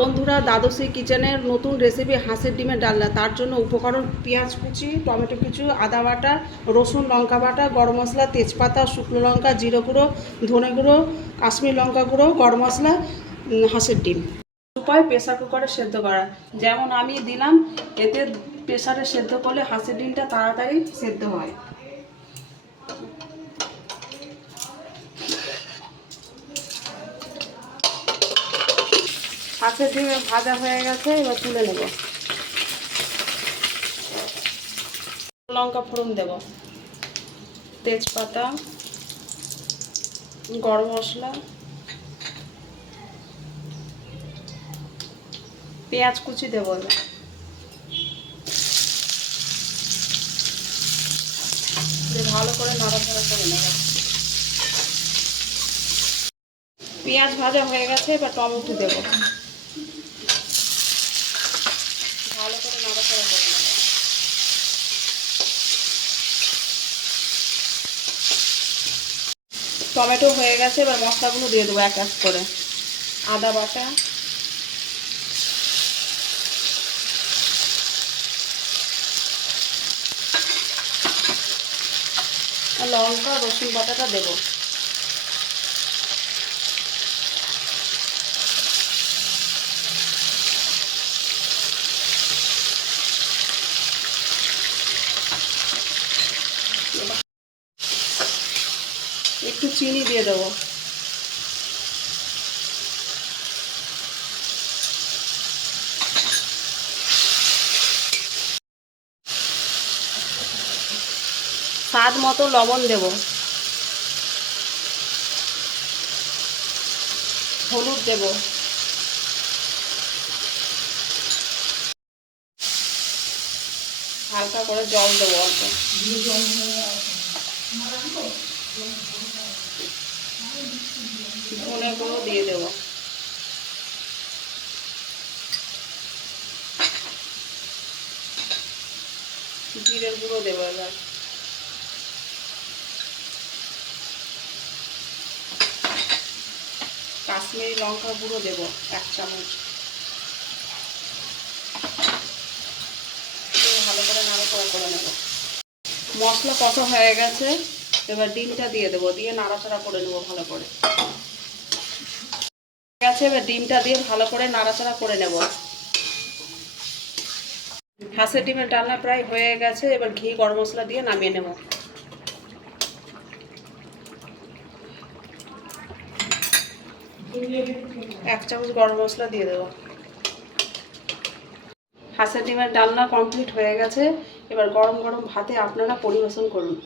বন্ধুরা, দ্বাদশী কিচেনের নতুন রেসিপি হাঁসের ডিমের ডালনা। তার জন্য উপকরণ: পেঁয়াজ কুচি, টমেটো কুচি, আদা বাটা, রসুন লঙ্কা বাটা, গরম মশলা, তেজপাতা, শুকনো লঙ্কা, জিরে গুঁড়ো, ধনে গুঁড়ো, কাশ্মীর লঙ্কা গুঁড়ো, গরম মশলা, হাঁসের ডিম। উপায়: প্রেসার কুকারে সেদ্ধ করা। যেমন আমি দিলাম, এতে প্রেসারে সেদ্ধ করলে হাঁসের ডিমটা তাড়াতাড়ি সেদ্ধ হয়। হাঁসের ডিম ভাজা হয়ে গেছে, এবার তুলে নেব। লঙ্কা ফোড়ন দেব, তেজপাতা, গরম মশলা, পেঁয়াজ কুচি দেবো। ভালো করে নাড়াচাড়া করে নেব। পেঁয়াজ ভাজা হয়ে গেছে, এবার টমেটো দেবো। ভালো করে নাড়াচাড়া করে নেব। টমেটো হয়ে গেছে, এবার মশলাগুলো দিয়ে দেবো এক এক করে। আদা বাটা, লঙ্কা, রসুন বাটাটা দেবো। একটু চিনি দিয়ে দেবো। স্বাদ মতো লবণ দেব। হলুদ দেব। হালকা করে জল দেবো অল্প। ধনে গুঁড়ো দিয়ে দেবো। জিরের গুঁড়ো দেবো। এবার কাশ্মীরি লঙ্কা গুঁড়ো দেবো 1 চামচ। ভালো করে নাড়াচাড়া করে নেব। মশলা কষা হয়ে গেছে, এবার ডিমটা দিয়ে দেবো, দিয়ে নাড়াচাড়া করে নেবো ভালো করে। এবার ডিমটা দিয়ে ভালো করে নাড়াচাড়া করে নেব। হাঁসের ডিমের ডালনা প্রায় হয়ে গেছে, এবার ঘি গরম মশলা দিয়ে নামিয়ে নেব। এক চামচ গরম মশলা দিয়ে দেবো। হাঁসের ডিমের ডালনা কমপ্লিট হয়ে গেছে, এবার গরম গরম ভাতে আপনারা পরিবেশন করুন।